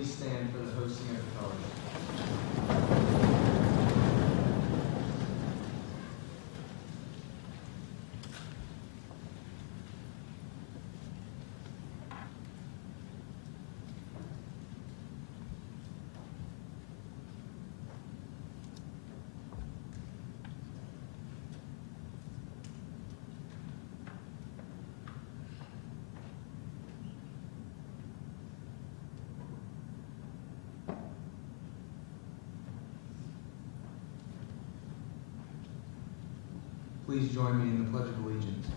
please stand for the hosting of the fellowship. Please join me in the Pledge of Allegiance.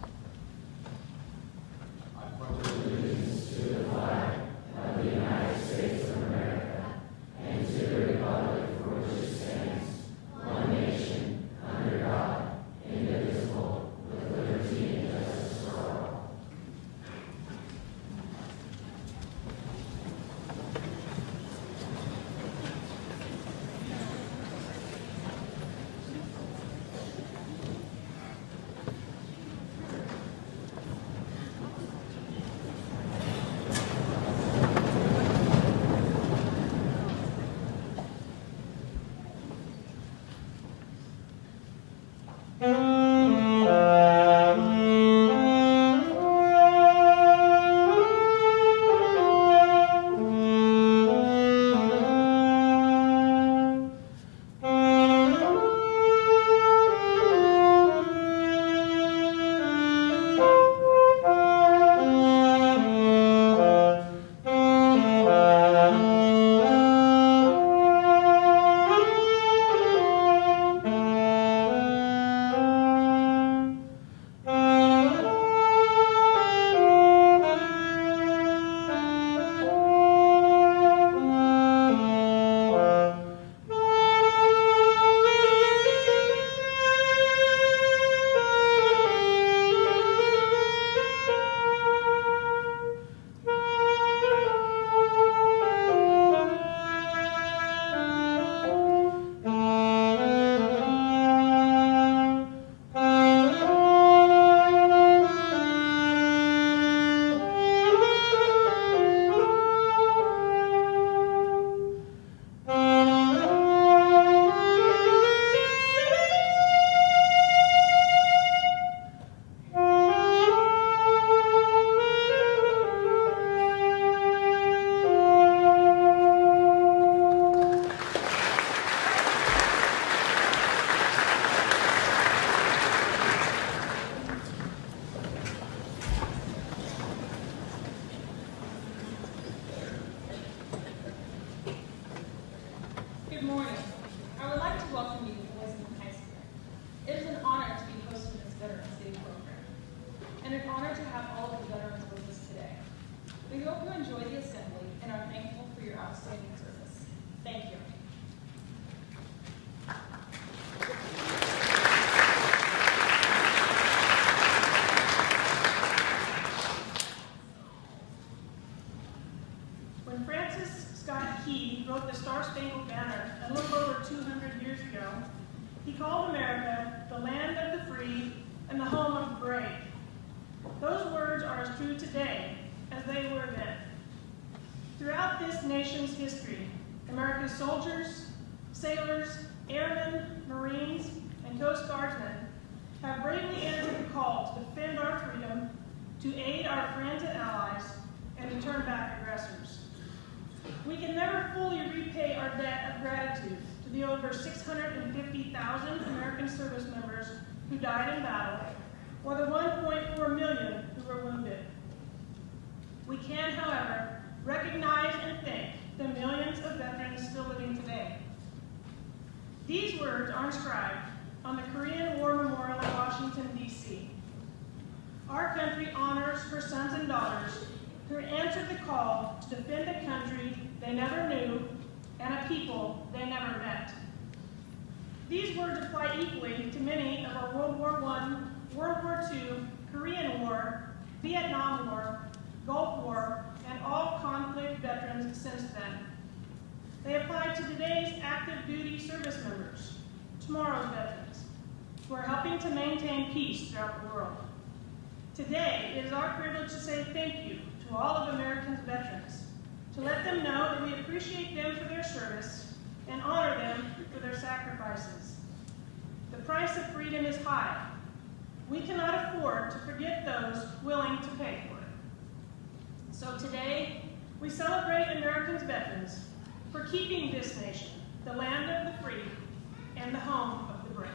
Nation's history, America's soldiers, sailors, airmen, Marines, and Coast Guardsmen have bravely answered the call to defend our freedom, to aid our friends and allies, and to turn back aggressors. We can never fully repay our debt of gratitude to the over 650,000 American service members who died in battle, or the 1.4 million who were wounded. We can, however, recognize and thank the millions of veterans still living today. These words are inscribed on the Korean War Memorial in Washington, D.C. Our country honors her sons and daughters who answered the call to defend a country they never knew and a people they never met. These words apply equally to many of our World War I, World War II, Korean War, Vietnam War, Gulf War, and all conflict veterans since then. They apply to today's active duty service members, tomorrow's veterans, who are helping to maintain peace throughout the world. Today, it is our privilege to say thank you to all of America's veterans. to let them know that we appreciate them for their service and honor them for their sacrifices. The price of freedom is high. We cannot afford to forget those willing to pay for it. So today, we celebrate Americans' veterans for keeping this nation the land of the free and the home of the brave.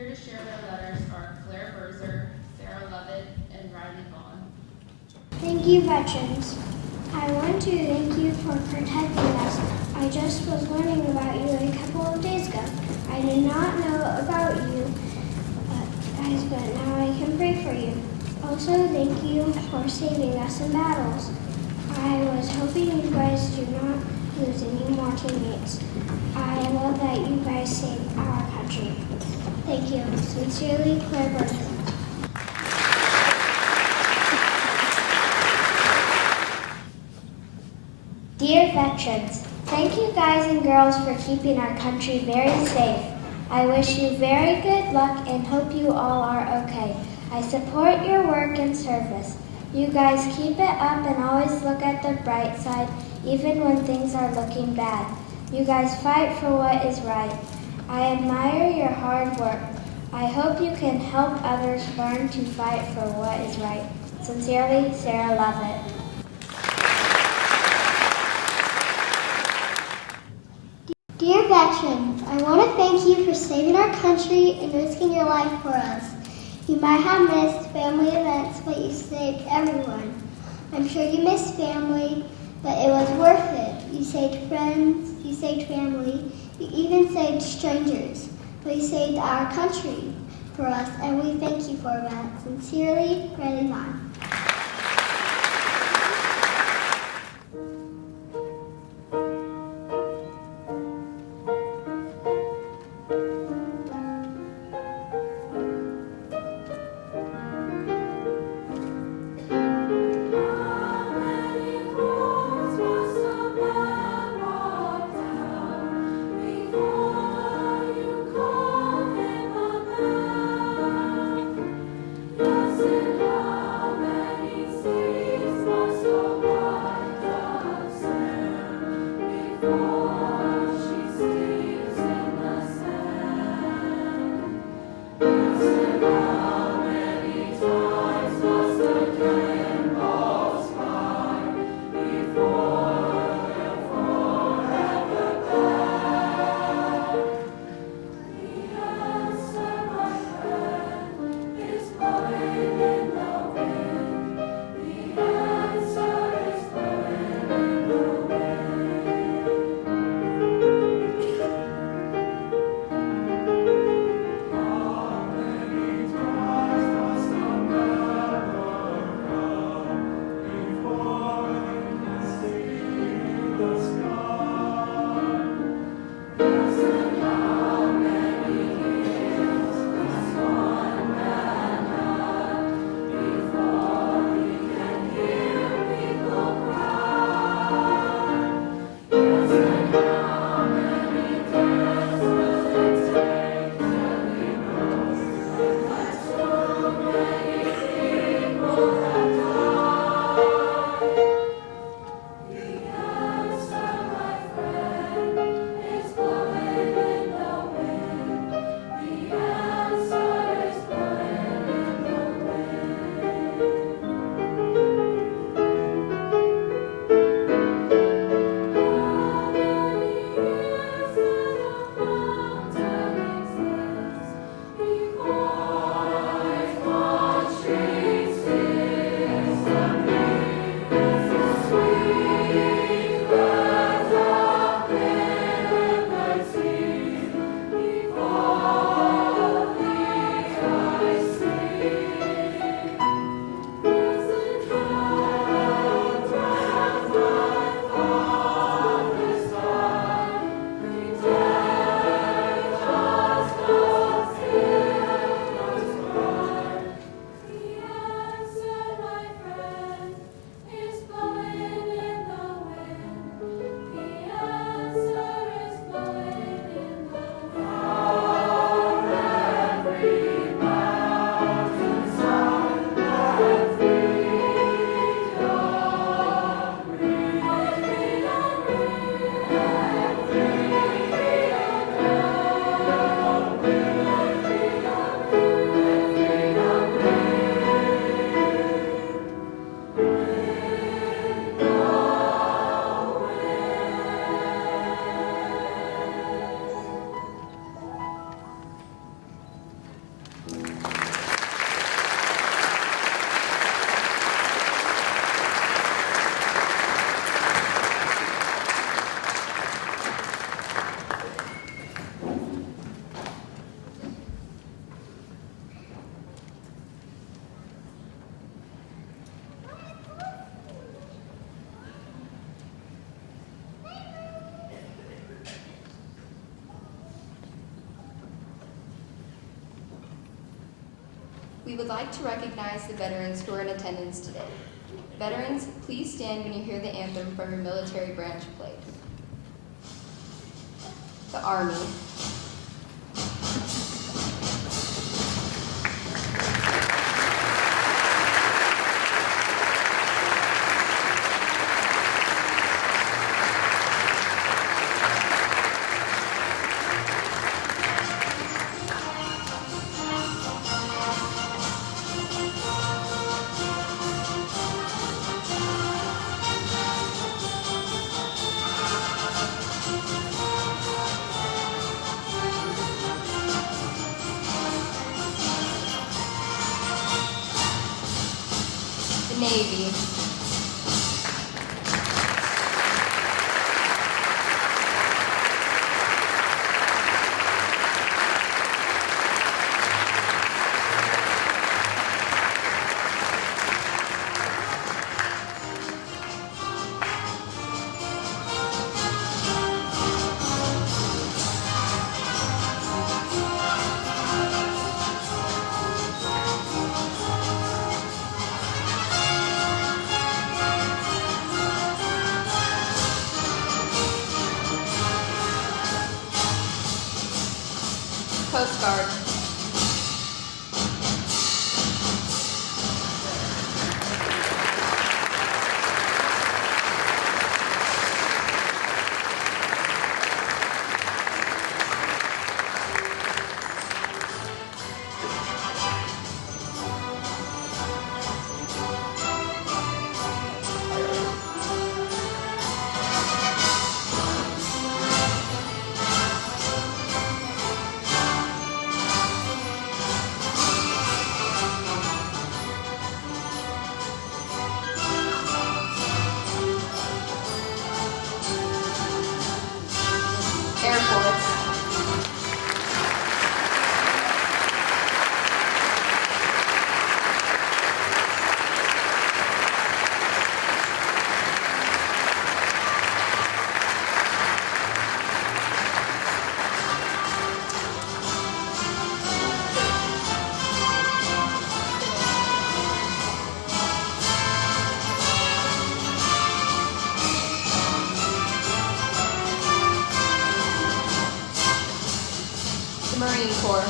Here to share their letters are Claire Berzer, Sarah Lovett, and Riley Vaughn. Thank you, veterans. I want to thank you for protecting us. I just was learning about you a couple of days ago. I did not know about you, guys, but now I can pray for you. Also, thank you for saving us in battles. I was hoping you guys do not lose any more teammates. I love that you guys saved our country. Thank you. Sincerely, Claire Berzer. Dear veterans, thank you guys and girls for keeping our country very safe. I wish you very good luck and hope you all are okay. I support your work and service. You guys keep it up and always look at the bright side, even when things are looking bad. You guys fight for what is right. I admire your hard work. I hope you can help others learn to fight for what is right. Sincerely, Sarah Lovett. Dear veterans, I thank you for saving our country and risking your life for us. You might have missed family events, but you saved everyone. I'm sure you missed family, but it was worth it. You saved friends, you saved family, you even saved strangers. But you saved our country for us, and we thank you for that. Sincerely, Grady Vaughn. We would like to recognize the veterans who are in attendance today. Veterans, please stand when you hear the anthem from your military branch played. The Army. Navy. Coast Guard. Air Force. The Marine Corps.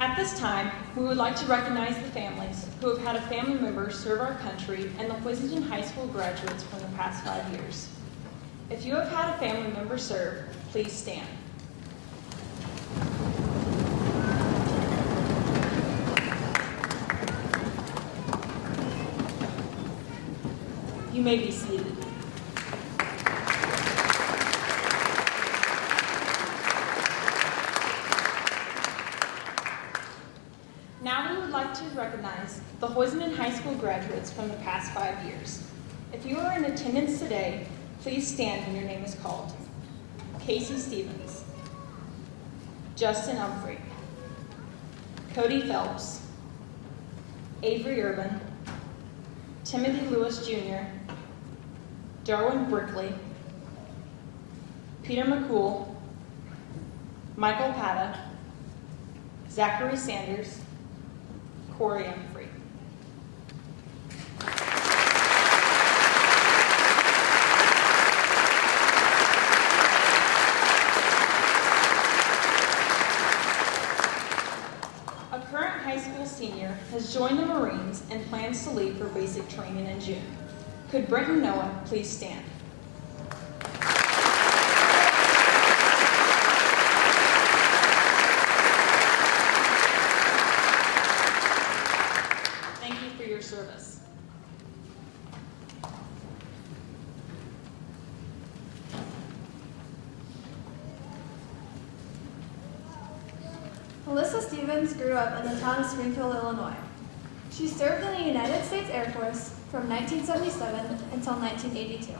At this time, we would like to recognize the families who have had a family member serve our country and the Pleasanton High School graduates from the past 5 years. If you have had a family member serve, please stand. You may be seated. Now we would like to recognize the Hoisman High School graduates from the past 5 years. If you are in attendance today, please stand when your name is called. Casey Stevens, Justin Humphrey, Cody Phelps, Avery Urban, Timothy Lewis Jr., Darwin Brickley, Peter McCool, Michael Pata, Zachary Sanders, Corey Humphrey. A current high school senior has joined the Marines and plans to leave for basic training in June. Could Brenton Noah please stand? Thank you for your service. Melissa Stevens grew up in the town of Springfield, Illinois. She served in the United States Air Force from 1977 until 1982.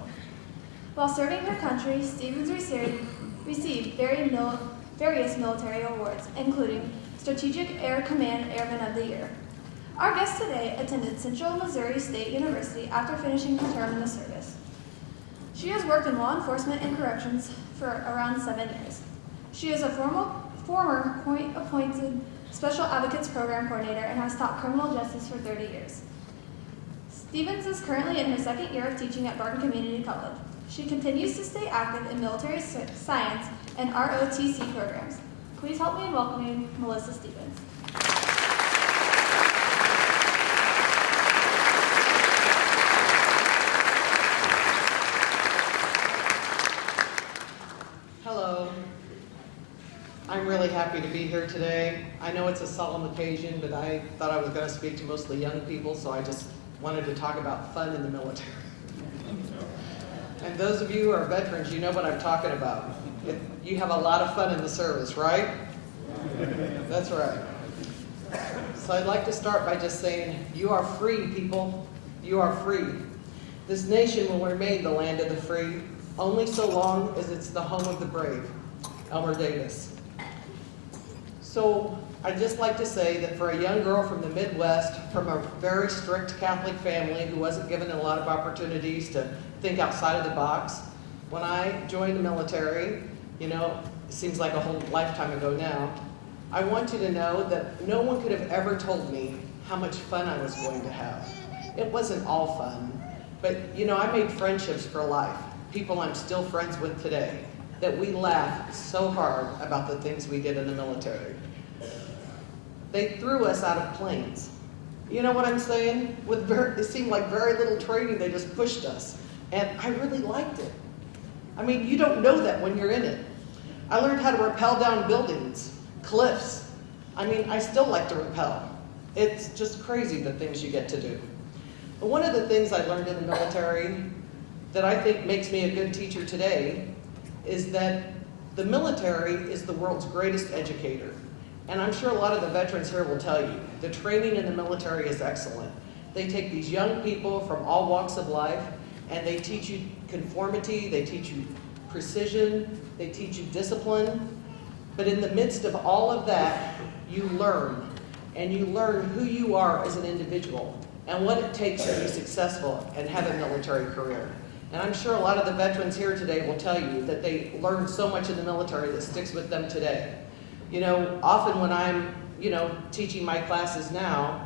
While serving her country, Stevens received various military awards, including Strategic Air Command Airman of the Year. Our guest today attended Central Missouri State University after finishing her term in the service. She has worked in law enforcement and corrections for around 7 years. She is a former point-appointed Special Advocates Program Coordinator and has taught criminal justice for 30 years. Stevens is currently in her second year of teaching at Barton Community College. She continues to stay active in military science and ROTC programs. Please help me in welcoming Melissa Stevens. Hello. I'm really happy to be here today. I know it's a solemn occasion, but I thought I was going to speak to mostly young people, so I just wanted to talk about fun in the military. And those of you who are veterans, you know what I'm talking about. You have a lot of fun in the service, right? That's right. So I'd like to start by just saying, you are free, people. You are free. This nation will remain the land of the free, only so long as it's the home of the brave. Elmer Davis. So I'd just like to say that for a young girl from the Midwest, from a very strict Catholic family who wasn't given a lot of opportunities to think outside of the box, when I joined the military, you know, it seems like a whole lifetime ago now, I want you to know that no one could have ever told me how much fun I was going to have. It wasn't all fun, but you know, I made friendships for life, people I'm still friends with today, that we laughed so hard about the things we did in the military. They threw us out of planes. You know what I'm saying? It seemed like very little training, they just pushed us. And I really liked it. I mean, you don't know that when you're in it. I learned how to rappel down buildings, cliffs. I mean, I still like to rappel. It's just crazy the things you get to do. But one of the things I learned in the military that I think makes me a good teacher today is that the military is the world's greatest educator. And I'm sure a lot of the veterans here will tell you, the training in the military is excellent. They take these young people from all walks of life and they teach you conformity, they teach you precision, they teach you discipline. But in the midst of all of that, you learn. And you learn who you are as an individual and what it takes to be successful and have a military career. And I'm sure a lot of the veterans here today will tell you that they learned so much in the military that sticks with them today. You know, often when I'm, teaching my classes now,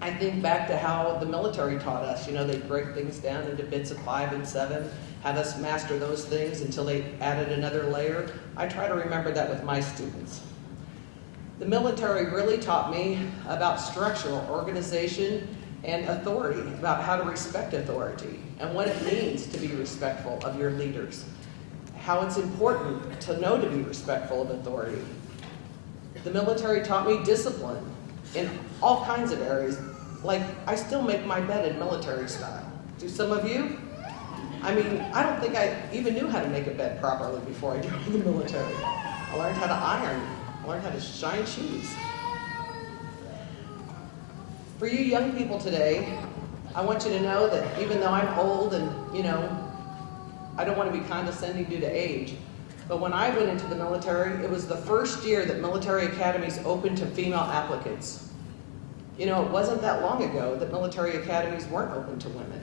I think back to how the military taught us. You know, they break things down into bits of 5 and 7, have us master those things until they added another layer. I try to remember that with my students. The military really taught me about structural organization and authority, about how to respect authority and what it means to be respectful of your leaders, how it's important to know to be respectful of authority. The military taught me discipline in all kinds of areas. Like, I still make my bed in military style. Do some of you? I mean, I don't think I even knew how to make a bed properly before I joined the military. I learned how to iron. I learned how to shine shoes. For you young people today, I want you to know that even though I'm old and, I don't want to be condescending due to age, but when I went into the military, it was the first year that military academies opened to female applicants. It wasn't that long ago that military academies weren't open to women.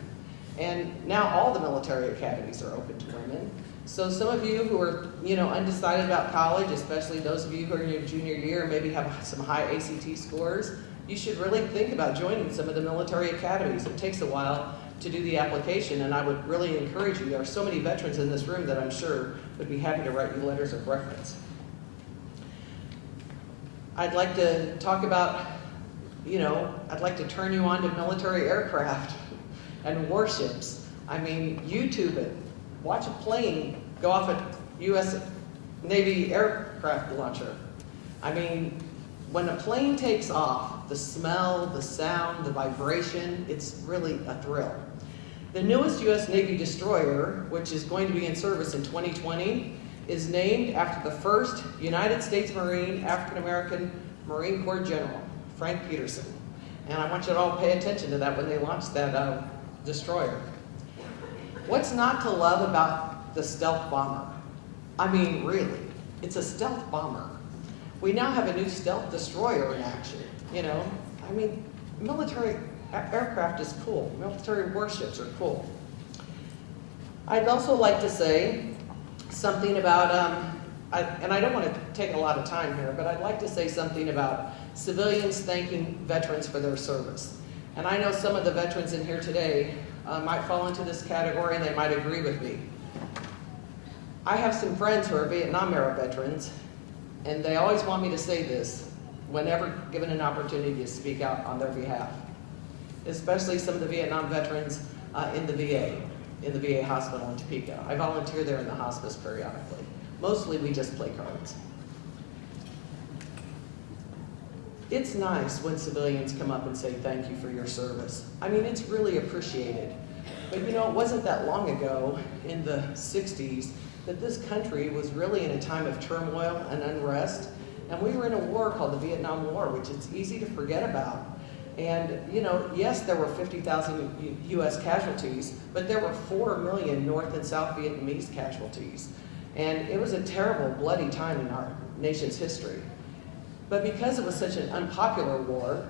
And now all the military academies are open to women. So some of you who are, undecided about college, especially those of you who are in your junior year and maybe have some high ACT scores, you should really think about joining some of the military academies. It takes a while to do the application, and I would really encourage you. There are so many veterans in this room that I'm sure would be happy to write you letters of reference. I'd like to talk about, I'd like to turn you on to military aircraft and warships. I mean, YouTube it. Watch a plane go off a U.S. Navy aircraft launcher. I mean, when a plane takes off, the smell, the sound, the vibration, it's really a thrill. The newest U.S. Navy destroyer, which is going to be in service in 2020, is named after the first United States Marine, African-American Marine Corps General, Frank Peterson. And I want you to all pay attention to that when they launch that destroyer. What's not to love about the stealth bomber? I mean, really, it's a stealth bomber. We now have a new stealth destroyer in action, I mean, military aircraft is cool. Military warships are cool. I'd also like to say something about, and I don't want to take a lot of time here, but I'd like to say something about civilians thanking veterans for their service. And I know some of the veterans in here today might fall into this category and they might agree with me. I have some friends who are Vietnam-era veterans, and they always want me to say this whenever given an opportunity to speak out on their behalf, especially some of the Vietnam veterans in the VA hospital in Topeka. I volunteer there in the hospice periodically. Mostly we just play cards. It's nice when civilians come up and say thank you for your service. I mean, it's really appreciated. But you know, it wasn't that long ago, in the 60s, that this country was really in a time of turmoil and unrest. And we were in a war called the Vietnam War, which it's easy to forget about. And you know, yes, there were 50,000 US casualties, but there were 4 million North and South Vietnamese casualties. And it was a terrible, bloody time in our nation's history. But because it was such an unpopular war,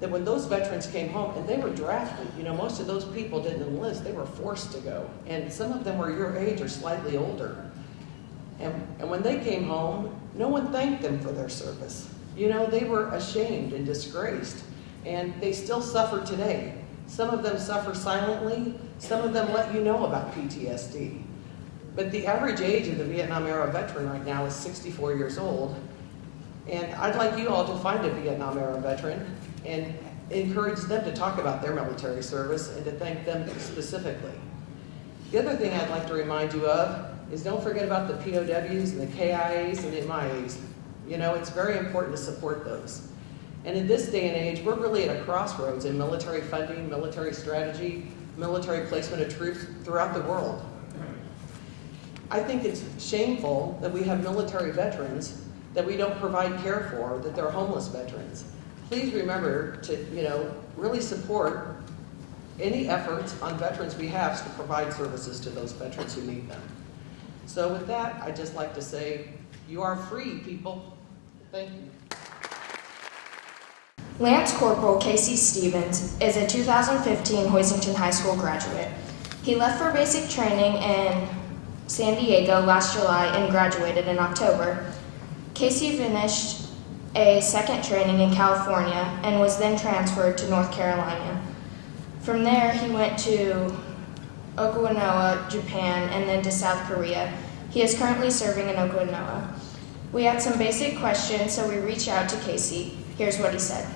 that when those veterans came home, and they were drafted, you know, most of those people didn't enlist, they were forced to go. And some of them were your age or slightly older. And when they came home, no one thanked them for their service. You know, they were ashamed and disgraced. And they still suffer today. Some of them suffer silently, some of them let you know about PTSD. But the average age of the Vietnam-era veteran right now is 64 years old. And I'd like you all to find a Vietnam-era veteran and encourage them to talk about their military service and to thank them specifically. The other thing I'd like to remind you of is don't forget about the POWs and the KIAs and MIAs. You know, it's very important to support those. And in this day and age, we're really at a crossroads in military funding, military strategy, military placement of troops throughout the world. I think it's shameful that we have military veterans that we don't provide care for, that they're homeless veterans. Please remember to, you know, really support any efforts on veterans' behalf to provide services to those veterans who need them. So with that, I'd just like to say, you are free, people. Thank you. Lance Corporal Casey Stevens is a 2015 Hoisington High School graduate. He left for basic training in San Diego last July and graduated in October. Casey finished a second training in California and was then transferred to North Carolina. From there, he went to Okinawa, Japan, and then to South Korea. He is currently serving in Okinawa. We had some basic questions, so we reached out to Casey. Here's what he said.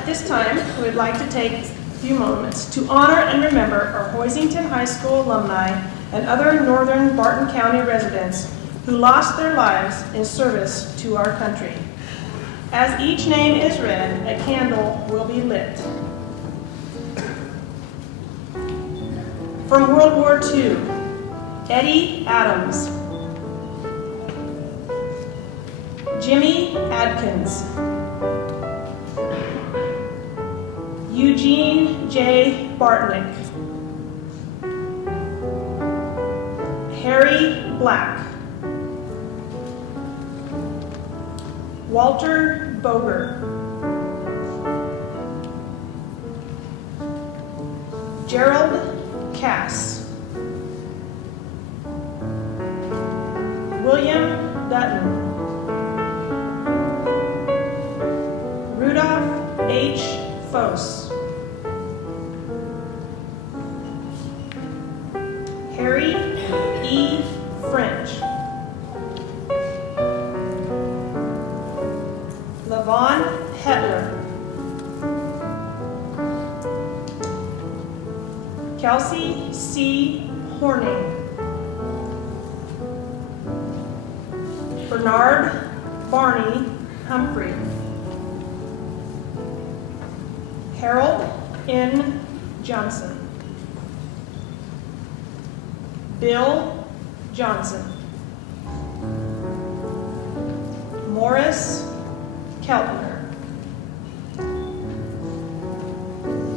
At this time, we would like to take a few moments to honor and remember our Hoisington High School alumni and other northern Barton County residents who lost their lives in service to our country. As each name is read, a candle will be lit. From World War II, Eddie Adams, Jimmy Adkins, Eugene J. Bartnick, Harry Black, Walter Boger, Gerald Cass, William Dutton, Rudolph H. Foss, Harry E. French, Levon Hetler, Kelsey C. Horning, Bernard Barney Humphrey, Harold N. Johnson, Bill Johnson, Morris Keltner,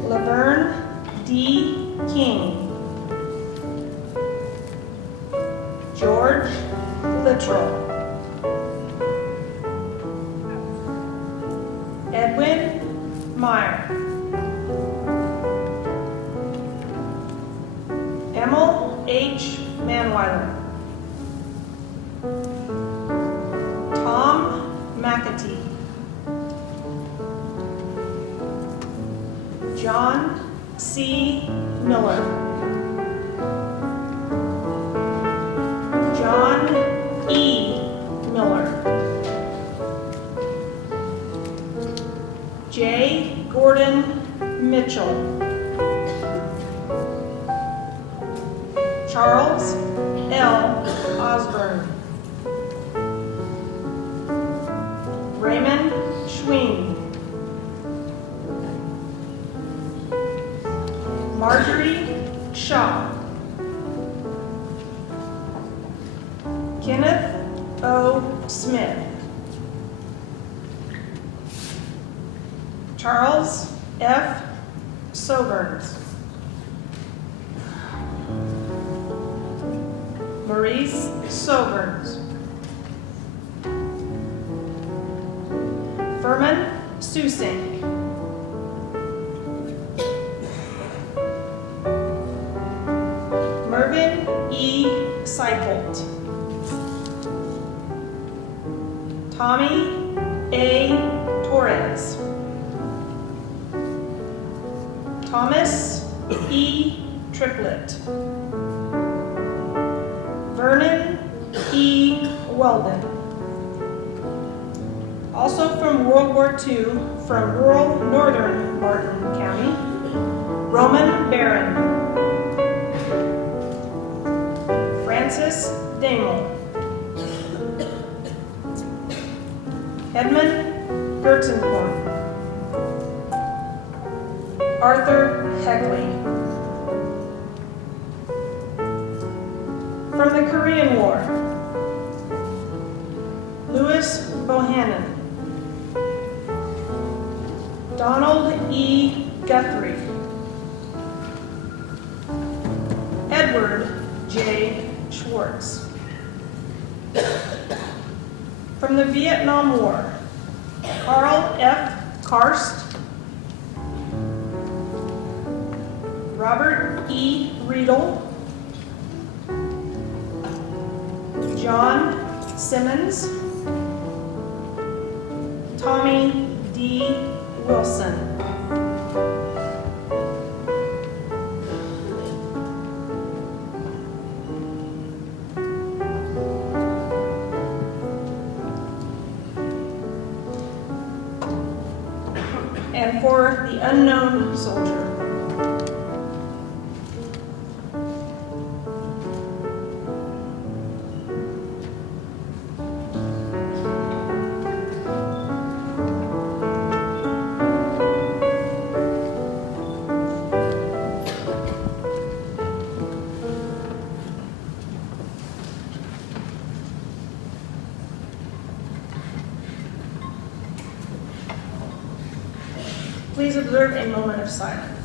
Laverne D. King, George Littrell, Edwin Meyer, Emil H. Manweiler, Tom McAtee, John C. Miller, John E. Miller, J. Gordon Mitchell, Charles L. Osborne, Raymond Schwing, Marjorie Shaw, Kenneth O. Smith, Charles F. Soberns, Maurice Soberns, Furman Susink, Mervyn E. Seipolt, Tommy A. Torres, Thomas E. Triplett, Vernon E. Weldon. Also from World War II, from rural northern Barton County, Roman Barron, Francis Damel, Edmund Gertzenkorn, Arthur Hegley. From the Korean War, Louis Bohannon, Donald E. Guthrie, Edward J. Schwartz. From the Vietnam War, Carl F. Karst, Robert E. Riedel, John Simmons, Tommy D. Wilson. And for the unknown soldier. Please observe a moment of silence.